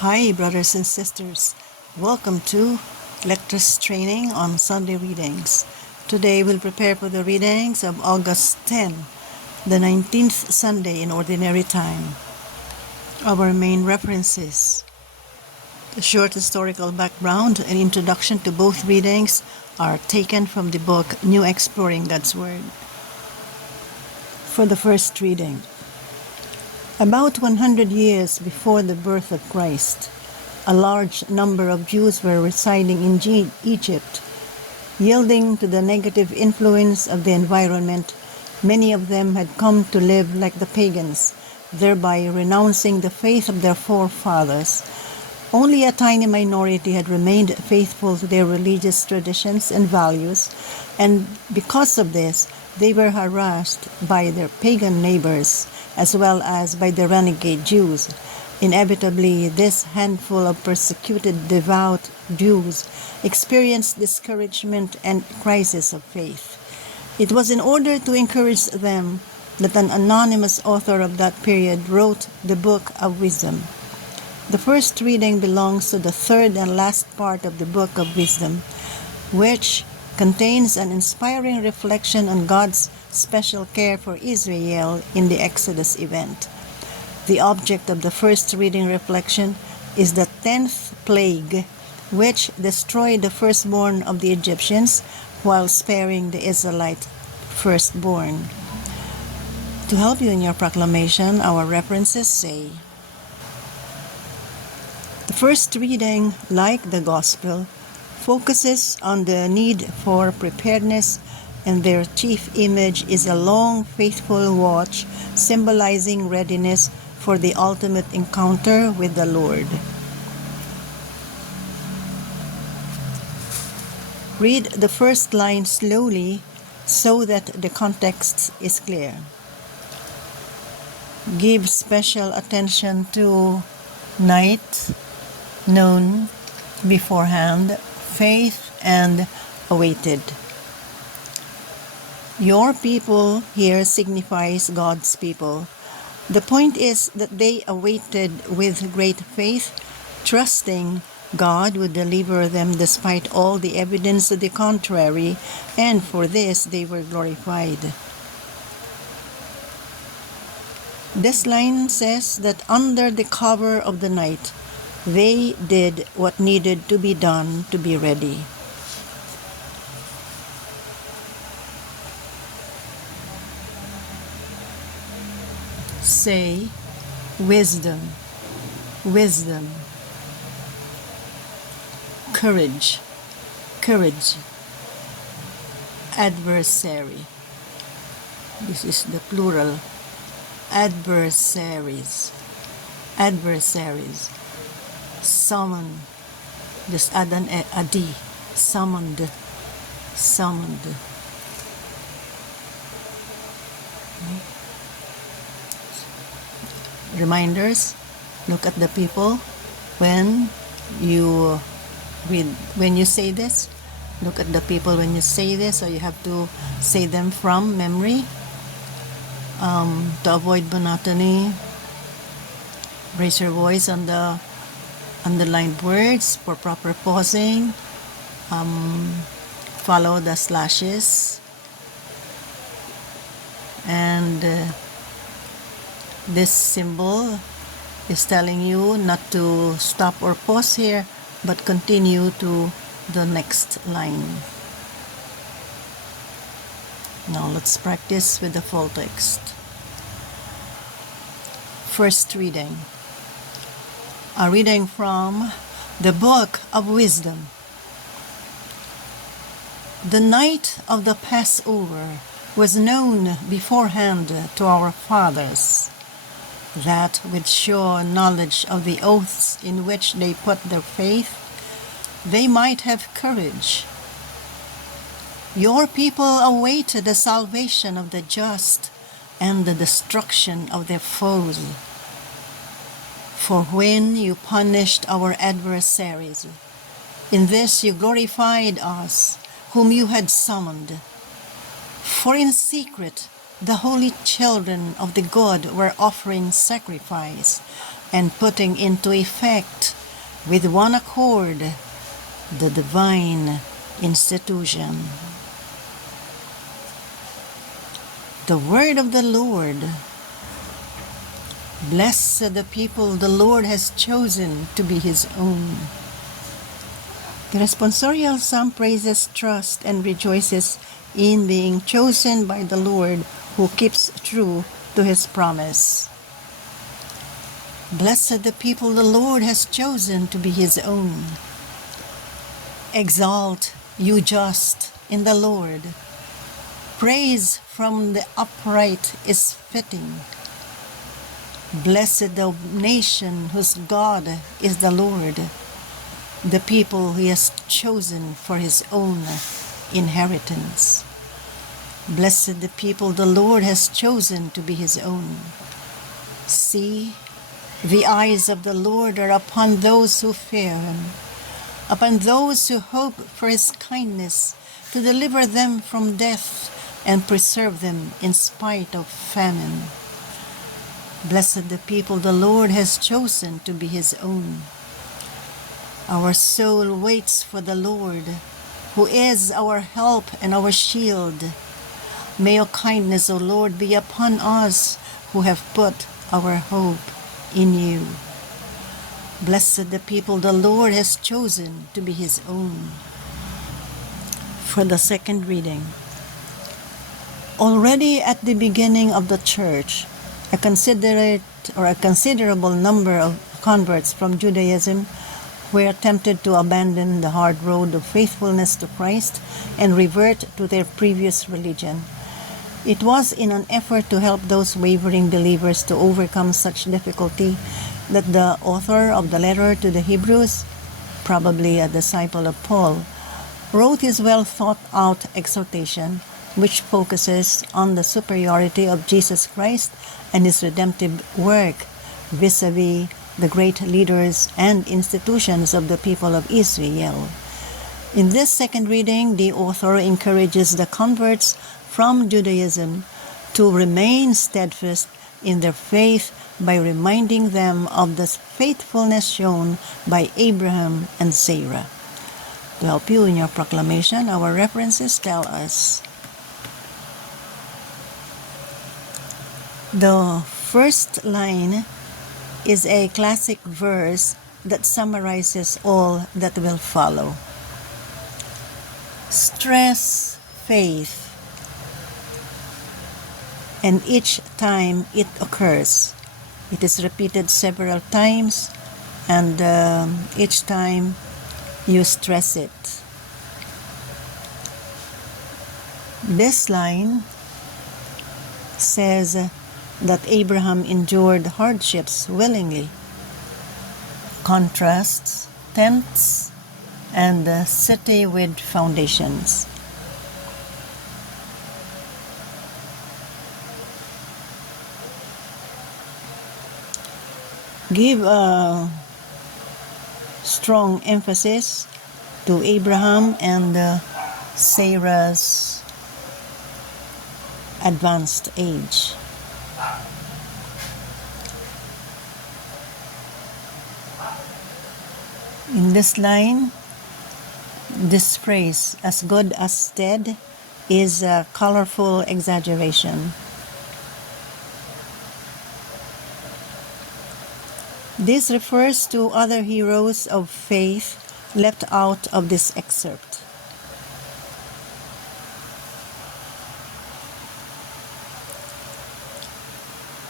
Hi, brothers and sisters. Welcome to Lectures Training on Sunday Readings. Today we'll prepare for the readings of August 10, the 19th Sunday in Ordinary Time. Our main references: a short historical background and introduction to both readings are taken from the book New Exploring God's Word. For the first reading, about 100 years before the birth of Christ, a large number of Jews were residing in Egypt. Yielding to the negative influence of the environment, many of them had come to live like the pagans, thereby renouncing the faith of their forefathers. Only a tiny minority had remained faithful to their religious traditions and values, and because of this, they were harassed by their pagan neighbors as well as by the renegade Jews. Inevitably, this handful of persecuted devout Jews experienced discouragement and crisis of faith. It was in order to encourage them that an anonymous author of that period wrote the Book of Wisdom. The first reading belongs to the third and last part of the Book of Wisdom, which contains an inspiring reflection on God's special care for Israel in the Exodus event. The object of the first reading reflection is the 10th plague, which destroyed the firstborn of the Egyptians while sparing the Israelite firstborn. To help you in your proclamation, our references say: the first reading, like the Gospel, focuses on the need for preparedness, and their chief image is a long, faithful watch symbolizing readiness for the ultimate encounter with the Lord. Read the first line slowly so that the context is clear. Give special attention to night, noon, beforehand, faith, and awaited. Your people here signifies God's people. The point is that they awaited with great faith, trusting God would deliver them despite all the evidence to the contrary, and for this they were glorified. This line says that under the cover of the night, they did what needed to be done to be ready. Say, wisdom, wisdom. Courage, courage. Adversary. This is the plural. Adversaries, adversaries. Summon, just add an adi. Summoned, summoned. Reminders: look at the people when you read, when you say this. Look at the people when you say this, so you have to say them from memory. To avoid monotony, raise your voice on the underlined words for proper pausing. Follow the slashes, and this symbol is telling you not to stop or pause here, but continue to the next line. Now let's practice with the full text. First reading. A reading from the Book of Wisdom. The night of the Passover was known beforehand to our fathers, that with sure knowledge of the oaths in which they put their faith, they might have courage. Your people awaited the salvation of the just and the destruction of their foes. For when you punished our adversaries, in this you glorified us, whom you had summoned. For in secret the holy children of the God were offering sacrifice, and putting into effect with one accord the divine institution. The word of the Lord. Blessed are the people the Lord has chosen to be his own. The responsorial psalm praises trust and rejoices in being chosen by the Lord, who keeps true to his promise. Blessed the people the Lord has chosen to be his own. Exalt, you just, in the Lord. Praise from the upright is fitting. Blessed the nation whose God is the Lord, the people he has chosen for his own inheritance. Blessed the people the Lord has chosen to be his own. See, the eyes of the Lord are upon those who fear him, upon those who hope for his kindness, to deliver them from death and preserve them in spite of famine. Blessed the people the Lord has chosen to be his own. Our soul waits for the Lord, who is our help and our shield. May your kindness, O Lord, be upon us who have put our hope in you. Blessed the people the Lord has chosen to be his own. For the second reading. Already at the beginning of the church, a considerable number of converts from Judaism were tempted to abandon the hard road of faithfulness to Christ and revert to their previous religion. It was in an effort to help those wavering believers to overcome such difficulty that the author of the letter to the Hebrews, probably a disciple of Paul, wrote his well-thought-out exhortation, which focuses on the superiority of Jesus Christ and his redemptive work vis-a-vis the great leaders and institutions of the people of Israel. In this second reading, the author encourages the converts from Judaism to remain steadfast in their faith by reminding them of the faithfulness shown by Abraham and Sarah. To help you in your proclamation, our references tell us. The first line is a classic verse that summarizes all that will follow. Stress faith, and each time it occurs, it is repeated several times, and each time you stress it. This line says that Abraham endured hardships willingly. Contrasts tents and a city with foundations. Give a strong emphasis to Abraham and Sarah's advanced age. In this line, this phrase, as good as dead, is a colorful exaggeration. This refers to other heroes of faith left out of this excerpt.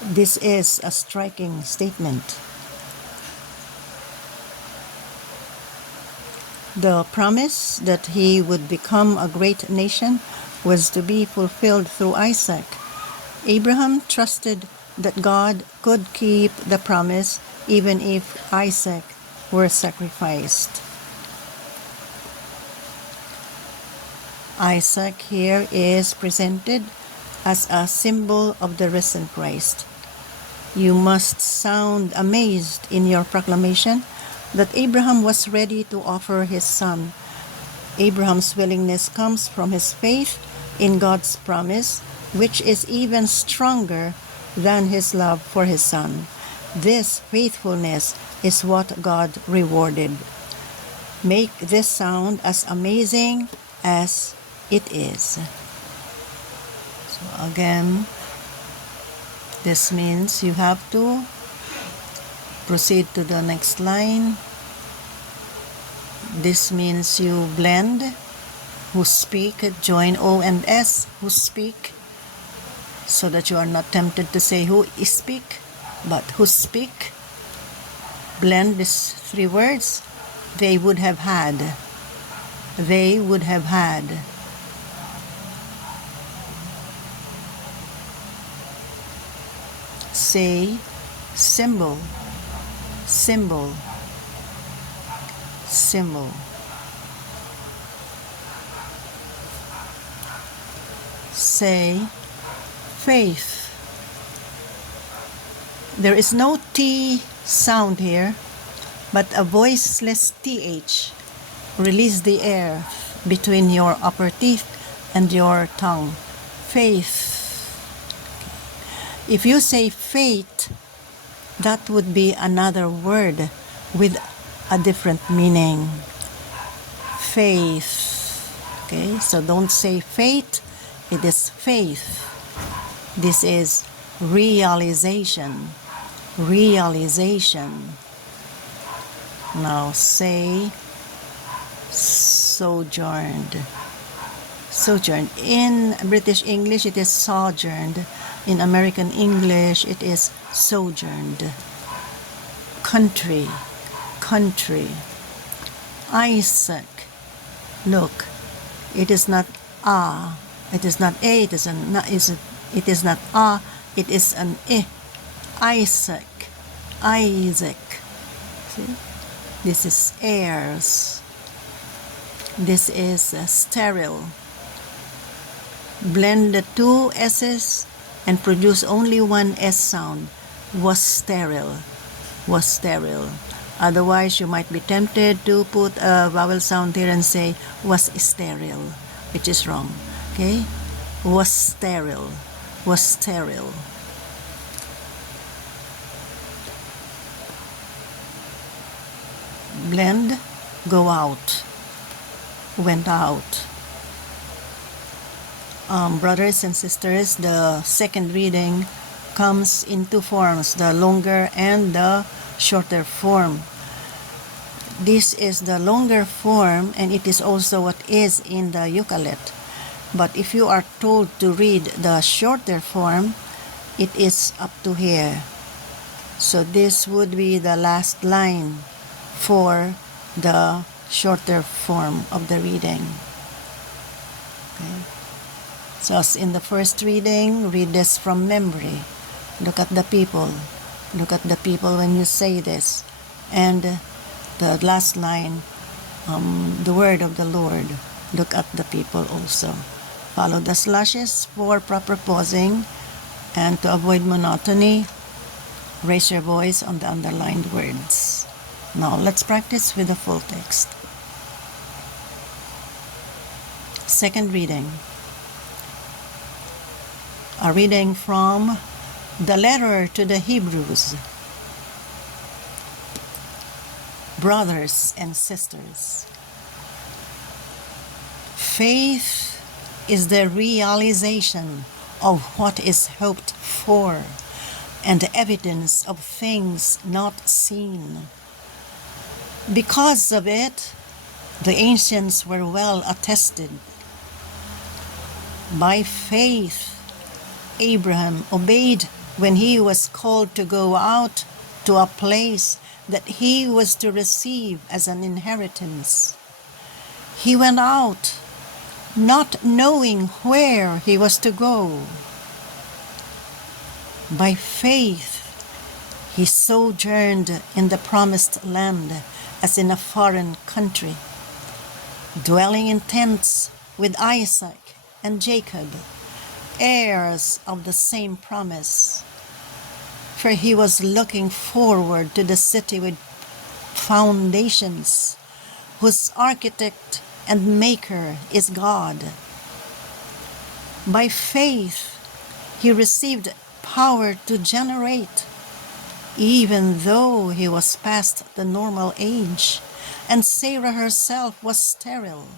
This is a striking statement. The promise that he would become a great nation was to be fulfilled through Isaac. Abraham trusted that God could keep the promise even if Isaac were sacrificed. Isaac here is presented as a symbol of the risen Christ. You must sound amazed in your proclamation that Abraham was ready to offer his son. Abraham's willingness comes from his faith in God's promise, which is even stronger than his love for his son. This faithfulness is what God rewarded. Make this sound as amazing as it is. So again, this means you have to proceed to the next line. This means you blend. Who speak, join O and S, who speak, so that you are not tempted to say who is speak, but who speak. Blend these three words. They would have had. They would have had. Say symbol, symbol, symbol. Say faith. There is no T sound here, but a voiceless TH. Release the air between your upper teeth and your tongue. Faith. If you say fate, that would be another word with a different meaning. Faith. Okay, so don't say fate, it is faith. This is realization. Realization. Now say sojourned. Sojourned. In British English, it is sojourned. In American English, it is sojourned. Country. Country. Isaac. Look, it is not a. It is not a. It is an. It is not a. It is an I. Isaac. Isaac. See? This is heirs. This is sterile. Blend the two S's and produce only one S sound. Was sterile. Was sterile. Otherwise, you might be tempted to put a vowel sound here and say was sterile, which is wrong. Okay? Was sterile. Was sterile. Blend, go out, went out. Brothers and sisters, the second reading comes in two forms, the longer and the shorter form. This is the longer form, and it is also what is in the Eucalypt. But if you are told to read the shorter form, it is up to here. So this would be the last line for the shorter form of the reading. Okay. So as in the first reading, read this from memory. Look at the people. Look at the people when you say this. And the last line, the word of the Lord. Look at the people also. Follow the slashes for proper pausing, and to avoid monotony, raise your voice on the underlined words. Now let's practice with the full text. Second reading. A reading from the letter to the Hebrews. Brothers and sisters, faith is the realization of what is hoped for and the evidence of things not seen. Because of it, the ancients were well attested. By faith, Abraham obeyed when he was called to go out to a place that he was to receive as an inheritance. He went out, not knowing where he was to go. By faith, he sojourned in the promised land as in a foreign country, dwelling in tents with Isaac and Jacob, heirs of the same promise. For he was looking forward to the city with foundations, whose architect and maker is God. By faith, he received power to generate, even though he was past the normal age, and Sarah herself was sterile.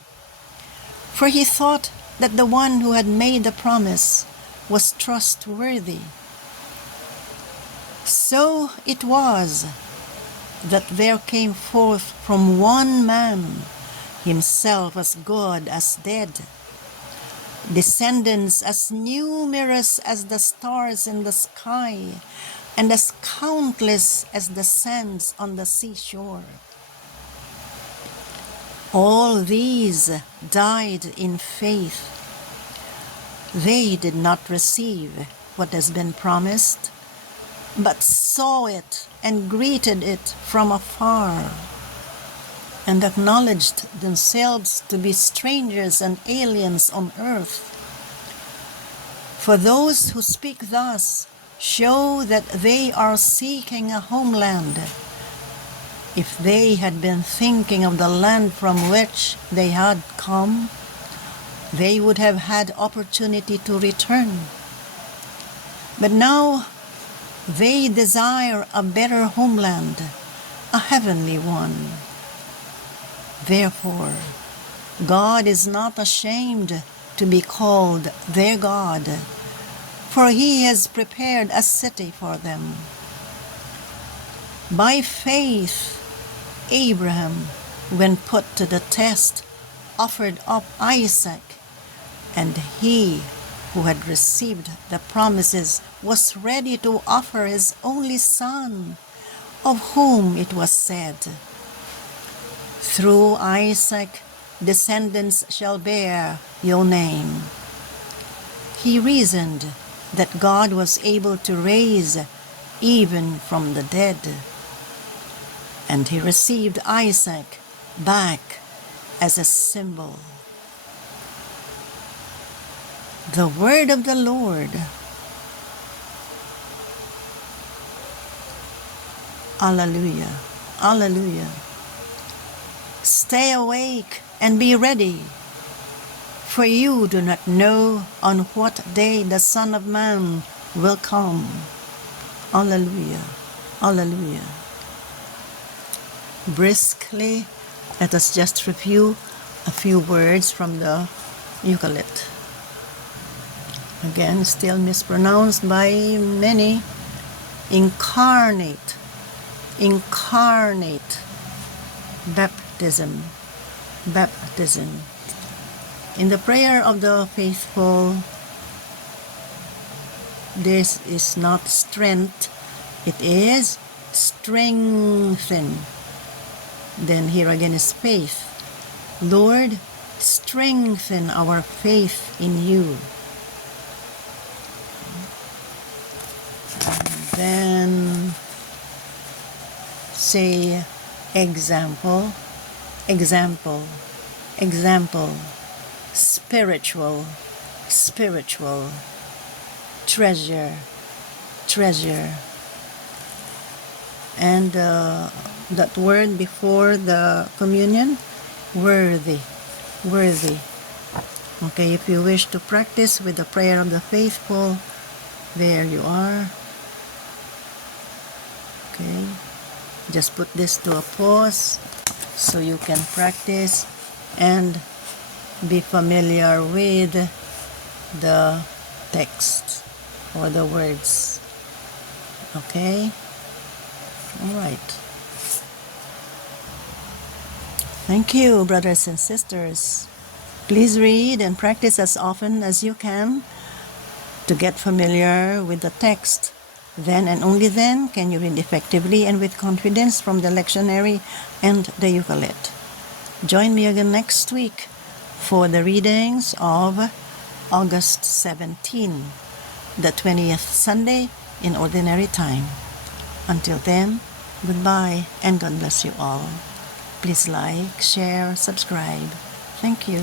For he thought that the one who had made the promise was trustworthy. So it was that there came forth from one man, himself as good as dead, descendants as numerous as the stars in the sky, and as countless as the sands on the seashore. All these died in faith. They did not receive what has been promised, but saw it and greeted it from afar, and acknowledged themselves to be strangers and aliens on earth. For those who speak thus show that they are seeking a homeland. If they had been thinking of the land from which they had come, they would have had opportunity to return. But now they desire a better homeland, a heavenly one. Therefore, God is not ashamed to be called their God, for he has prepared a city for them. By faith, Abraham, when put to the test, offered up Isaac, and he who had received the promises was ready to offer his only son, of whom it was said, "Through Isaac descendants shall bear your name." He reasoned that God was able to raise even from the dead, and he received Isaac back as a symbol. The word of the Lord. Alleluia, alleluia. Stay awake and be ready, for you do not know on what day the Son of Man will come. Alleluia, alleluia. Briskly, let us just review a few words from the Euclid. Again, still mispronounced by many. Incarnate, incarnate, baptism, baptism. In the prayer of the faithful, this is not strength, it is strengthen. Then here again is faith. Lord, strengthen our faith in you. Then say example, example, example, spiritual, spiritual, treasure, treasure. And that word before the communion, worthy, worthy. Okay, if you wish to practice with the prayer of the faithful, there you are. Okay, just put this to a pause so you can practice and be familiar with the text or the words. Okay, all right. Thank you, brothers and sisters. Please read and practice as often as you can to get familiar with the text. Then and only then can you read effectively and with confidence from the lectionary and the Euclid. Join me again next week for the readings of August 17, the 20th Sunday in Ordinary Time. Until then, goodbye and God bless you all. Please like, share, subscribe. Thank you.